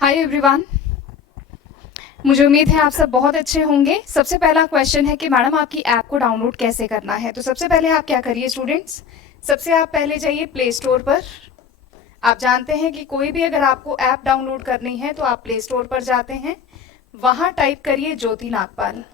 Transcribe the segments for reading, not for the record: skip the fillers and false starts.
Hi everyone. मुझे उम्मीद है आप सब बहुत अच्छे होंगे। सबसे पहला क्वेश्चन है कि मैडम आपकी ऐप को डाउनलोड कैसे करना है। तो सबसे पहले आप क्या करिए स्टूडेंट्स, सबसे आप पहले जाइए प्ले स्टोर पर। आप जानते हैं कि कोई भी अगर आपको ऐप डाउनलोड करनी है तो आप प्ले स्टोर पर जाते हैं, वहाँ टाइप करिए ज्योति नागपाल।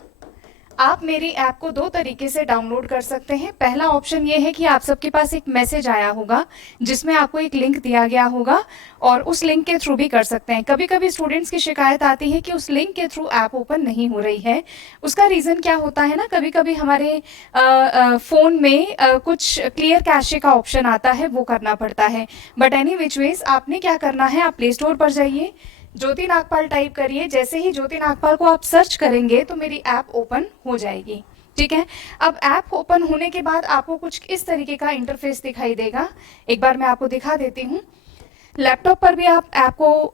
आप मेरी ऐप को दो तरीके से डाउनलोड कर सकते हैं। पहला ऑप्शन ये है कि आप सबके पास एक मैसेज आया होगा जिसमें आपको एक लिंक दिया गया होगा और उस लिंक के थ्रू भी कर सकते हैं। कभी कभी स्टूडेंट्स की शिकायत आती है कि उस लिंक के थ्रू ऐप ओपन नहीं हो रही है। उसका रीज़न क्या होता है ना, कभी कभी हमारे फ़ोन में कुछ क्लियर कैशे का ऑप्शन आता है, वो करना पड़ता है। बट एनी विच वेज आपने क्या करना है, आप प्ले स्टोर पर जाइए, ज्योति नागपाल टाइप करिए। जैसे ही ज्योति नागपाल को आप सर्च करेंगे तो मेरी ऐप ओपन हो जाएगी। ठीक है। अब ऐप ओपन होने के बाद आपको कुछ इस तरीके का इंटरफेस दिखाई देगा। एक बार मैं आपको दिखा देती हूँ। लैपटॉप पर भी आप ऐप को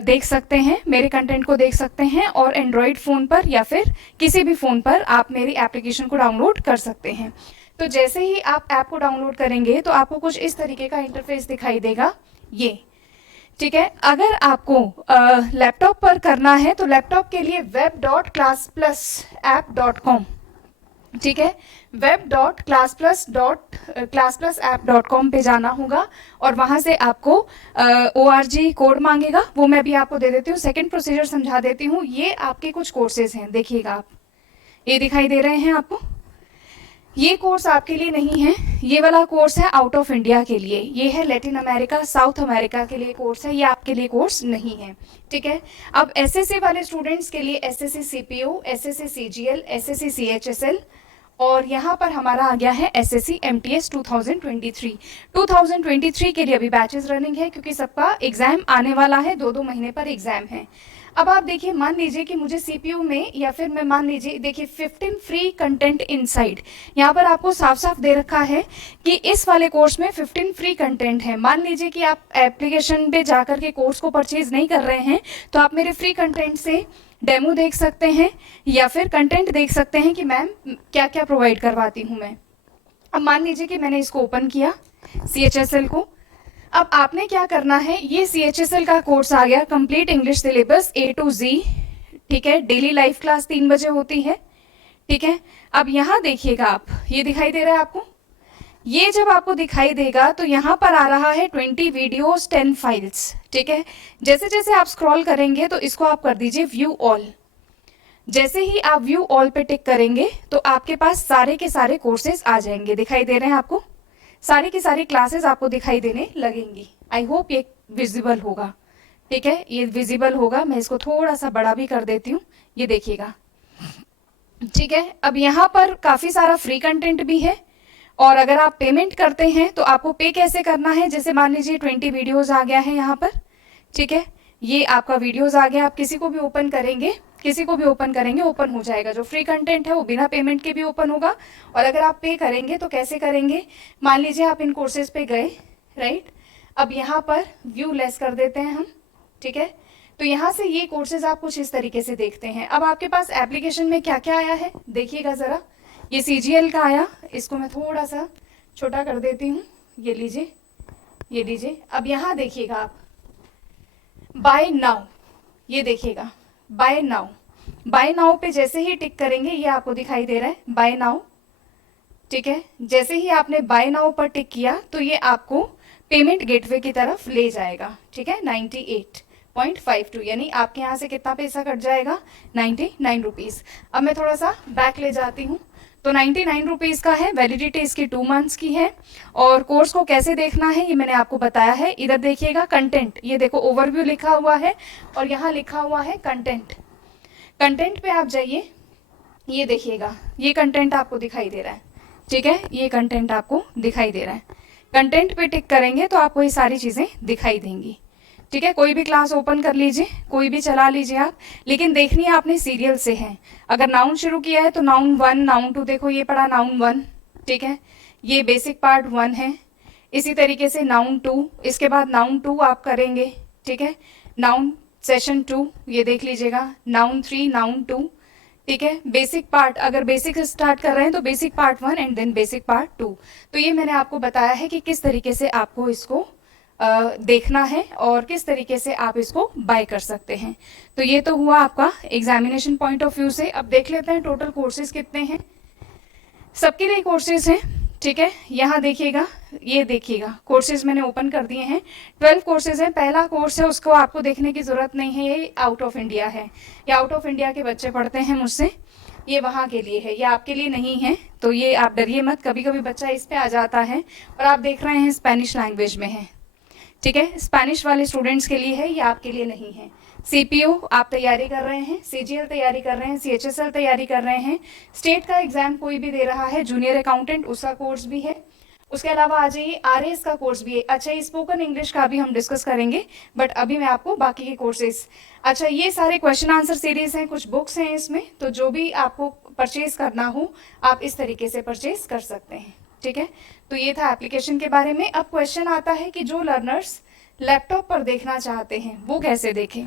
देख सकते हैं, मेरे कंटेंट को देख सकते हैं, और एंड्रॉयड फ़ोन पर या फिर किसी भी फ़ोन पर आप मेरी एप्लीकेशन को डाउनलोड कर सकते हैं। तो जैसे ही आप ऐप को डाउनलोड करेंगे तो आपको कुछ इस तरीके का इंटरफेस दिखाई देगा ये। ठीक है। अगर आपको लैपटॉप पर करना है तो लैपटॉप के लिए web.classplusapp.com, ठीक है, web.classplusapp.com पे जाना होगा और वहाँ से आपको ORG कोड मांगेगा, वो मैं भी आपको दे देती हूँ। सेकंड प्रोसीजर समझा देती हूँ। ये आपके कुछ कोर्सेज हैं, देखिएगा आप, ये दिखाई दे रहे हैं आपको। ये कोर्स आपके लिए नहीं है, ये वाला कोर्स है आउट ऑफ इंडिया के लिए, ये है लैटिन अमेरिका, साउथ अमेरिका के लिए कोर्स है, ये आपके लिए कोर्स नहीं है। ठीक है। अब एसएससी वाले स्टूडेंट्स के लिए SSC CPO, SSC CGL, SSC CHSL, और यहाँ पर हमारा आ गया है एसएससी एमटीएस 2023। 2023 के लिए अभी बैचेस रनिंग है क्योंकि सबका एग्जाम आने वाला है, 2-2 महीने पर एग्जाम है। अब आप देखिए, मान लीजिए कि मुझे सीपीयू में, या फिर मैं मान लीजिए, देखिए 15 फ्री कंटेंट इनसाइड, यहाँ पर आपको साफ साफ दे रखा है कि इस वाले कोर्स में 15 फ्री कंटेंट है। मान लीजिए कि आप एप्लीकेशन पे जाकर के कोर्स को परचेज नहीं कर रहे हैं तो आप मेरे फ्री कंटेंट से डेमो देख सकते हैं या फिर कंटेंट देख सकते हैं कि मैम क्या क्या प्रोवाइड करवाती हूँ मैं। अब मान लीजिए कि मैंने इसको ओपन किया CHSL को। अब आपने क्या करना है, ये CHSL का कोर्स आ गया complete English syllabus A to Z। ठीक है। डेली लाइव क्लास 3 बजे होती है। ठीक है। अब यहाँ देखिएगा आप, ये दिखाई दे रहा है आपको, ये जब आपको दिखाई देगा तो यहाँ पर आ रहा है 20 वीडियोस 10 फाइल्स। ठीक है। जैसे जैसे आप स्क्रॉल करेंगे तो इसको आप कर दीजिए व्यू ऑल। जैसे ही आप व्यू ऑल पे टिक करेंगे तो आपके पास सारे के सारे कोर्सेज आ जाएंगे, दिखाई दे रहे हैं आपको, सारी की सारी क्लासेस आपको दिखाई देने लगेंगी। आई होप ये विजिबल होगा। ठीक है, ये विजिबल होगा। मैं इसको थोड़ा सा बड़ा भी कर देती हूँ, ये देखिएगा। ठीक है। अब यहाँ पर काफ़ी सारा फ्री कंटेंट भी है, और अगर आप पेमेंट करते हैं तो आपको पे कैसे करना है। जैसे मान लीजिए 20 वीडियोज़ आ गया है यहाँ पर। ठीक है। ये आपका वीडियोज़ आ गया, आप किसी को भी ओपन करेंगे, किसी को भी ओपन करेंगे ओपन हो जाएगा। जो फ्री कंटेंट है वो बिना पेमेंट के भी ओपन होगा, और अगर आप पे करेंगे तो कैसे करेंगे, मान लीजिए आप इन कोर्सेज पे गए, राइट। अब यहाँ पर व्यू लेस कर देते हैं हम। ठीक है। तो यहाँ से ये कोर्सेज आप कुछ इस तरीके से देखते हैं। अब आपके पास एप्लीकेशन में क्या क्या आया है देखिएगा ज़रा। ये CGL का आया, इसको मैं थोड़ा सा छोटा कर देती हूँ, ये लीजिए, ये लीजिए। अब यहाँ देखिएगा आप, बाय नाउ, ये देखिएगा बाय नाउ। बाय नाउ पे जैसे ही टिक करेंगे ये आपको दिखाई दे रहा है बाय नाउ। ठीक है। जैसे ही आपने बाय नाउ पर टिक किया तो ये आपको पेमेंट गेटवे की तरफ ले जाएगा। ठीक है। 98.52, यानी आपके यहाँ से कितना पैसा कट जाएगा, 99 रुपीज़। अब मैं थोड़ा सा बैक ले जाती हूँ। तो 99 रुपीज़ का है, वैलिडिटी इसकी 2 मंथ्स की है। और कोर्स को कैसे देखना है ये मैंने आपको बताया है। इधर देखिएगा कंटेंट, ये देखो ओवरव्यू लिखा हुआ है और यहाँ लिखा हुआ है कंटेंट। कंटेंट पे आप जाइए, ये देखिएगा, ये कंटेंट आपको दिखाई दे रहा है। ठीक है। ये कंटेंट आपको दिखाई दे रहा है। कंटेंट पे टिक करेंगे तो आपको ये सारी चीज़ें दिखाई देंगी। ठीक है। कोई भी क्लास ओपन कर लीजिए, कोई भी चला लीजिए आप, लेकिन देखनी है आपने सीरियल से है। अगर नाउन शुरू किया है तो नाउन 1, नाउन 2, देखो ये पढ़ा नाउन 1। ठीक है। ये बेसिक पार्ट 1 है। इसी तरीके से नाउन 2, इसके बाद नाउन 2 आप करेंगे। ठीक है। नाउन सेशन 2, ये देख लीजिएगा, नाउन 3, नाउन 2। ठीक है। बेसिक पार्ट, अगर बेसिक स्टार्ट कर रहे हैं तो basic part 1 and then basic part 2। तो ये मैंने आपको बताया है कि किस तरीके से आपको इसको देखना है और किस तरीके से आप इसको बाय कर सकते हैं। तो ये तो हुआ आपका एग्जामिनेशन पॉइंट ऑफ व्यू से। अब देख लेते हैं टोटल कोर्सेज कितने हैं। सबके लिए कोर्सेज हैं, ठीक है। यहाँ देखिएगा, ये देखिएगा कोर्सेज मैंने ओपन कर दिए हैं। 12 कोर्सेज हैं। पहला कोर्स है उसको आपको देखने की ज़रूरत नहीं है, ये आउट ऑफ इंडिया है। ये आउट ऑफ इंडिया के बच्चे पढ़ते हैं मुझसे, ये वहाँ के लिए है, ये आपके लिए नहीं है। तो ये आप डरिए मत, कभी कभी बच्चा इस पे आ जाता है। और आप देख रहे हैं स्पेनिश लैंग्वेज में है, ठीक है। स्पेनिश वाले स्टूडेंट्स के लिए है, ये आपके लिए नहीं है। सीपीओ आप तैयारी कर रहे हैं, सीजीएल तैयारी कर रहे हैं, सीएचएसएल तैयारी कर रहे हैं, स्टेट का एग्जाम कोई भी दे रहा है, जूनियर अकाउंटेंट उसका कोर्स भी है। उसके अलावा आ जाइए आरएएस का कोर्स भी है। अच्छा, स्पोकन इंग्लिश का भी हम डिस्कस करेंगे, बट अभी मैं आपको बाकी के कोर्सेज। अच्छा, ये सारे क्वेश्चन आंसर सीरीज हैं, कुछ बुक्स हैं इसमें, तो जो भी आपको परचेज करना हो आप इस तरीके से परचेज कर सकते हैं, ठीक है। तो ये था एप्लीकेशन के बारे में। अब क्वेश्चन आता है कि जो लर्नर्स लैपटॉप पर देखना चाहते हैं वो कैसे देखें।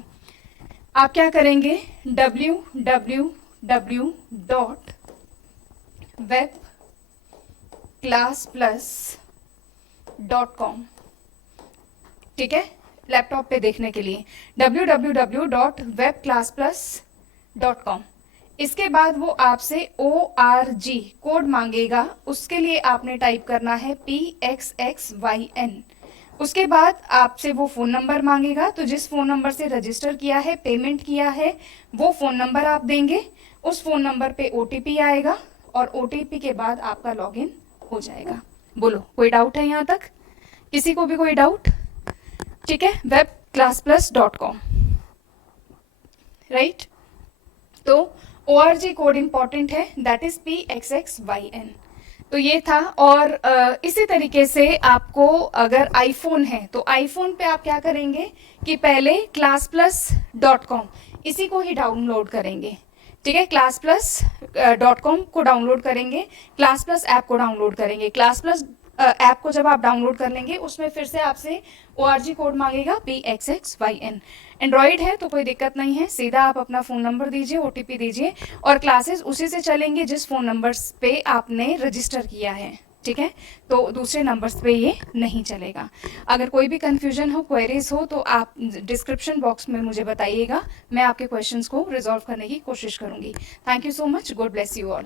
आप क्या करेंगे, www.webclassplus.com, ठीक है, लैपटॉप पे देखने के लिए www.webclassplus.com। इसके बाद वो आपसे ORG कोड मांगेगा, उसके लिए आपने टाइप करना है PXXYN। उसके बाद आपसे वो फ़ोन नंबर मांगेगा, तो जिस फ़ोन नंबर से रजिस्टर किया है, पेमेंट किया है, वो फ़ोन नंबर आप देंगे। उस फ़ोन नंबर पे OTP आएगा और OTP के बाद आपका लॉगिन हो जाएगा। बोलो, कोई डाउट है यहाँ तक? किसी को भी कोई डाउट? ठीक है, webclassplus.com, राइट। तो ORG कोड इंपॉर्टेंट है, दैट इज PXXYN। तो ये था। और इसी तरीके से आपको अगर आईफोन है तो आईफोन पे आप क्या करेंगे कि पहले classplus.com इसी को ही डाउनलोड करेंगे, ठीक है। classplus.com को डाउनलोड करेंगे, क्लास प्लस ऐप को डाउनलोड करेंगे। क्लास प्लस ऐप को जब आप डाउनलोड कर लेंगे उसमें फिर से आपसे ORG कोड मांगेगा PXXYN। एंड्रॉइड है तो कोई दिक्कत नहीं है, सीधा आप अपना फ़ोन नंबर दीजिए, OTP दीजिए और क्लासेस उसी से चलेंगे जिस फ़ोन नंबर्स पे आपने रजिस्टर किया है, ठीक है। तो दूसरे नंबर्स पे ये नहीं चलेगा। अगर कोई भी कन्फ्यूजन हो, क्वेरीज हो, तो आप डिस्क्रिप्शन बॉक्स में मुझे बताइएगा, मैं आपके क्वेश्चंस को रिजॉल्व करने की कोशिश करूँगी। Thank you so much, God bless you all.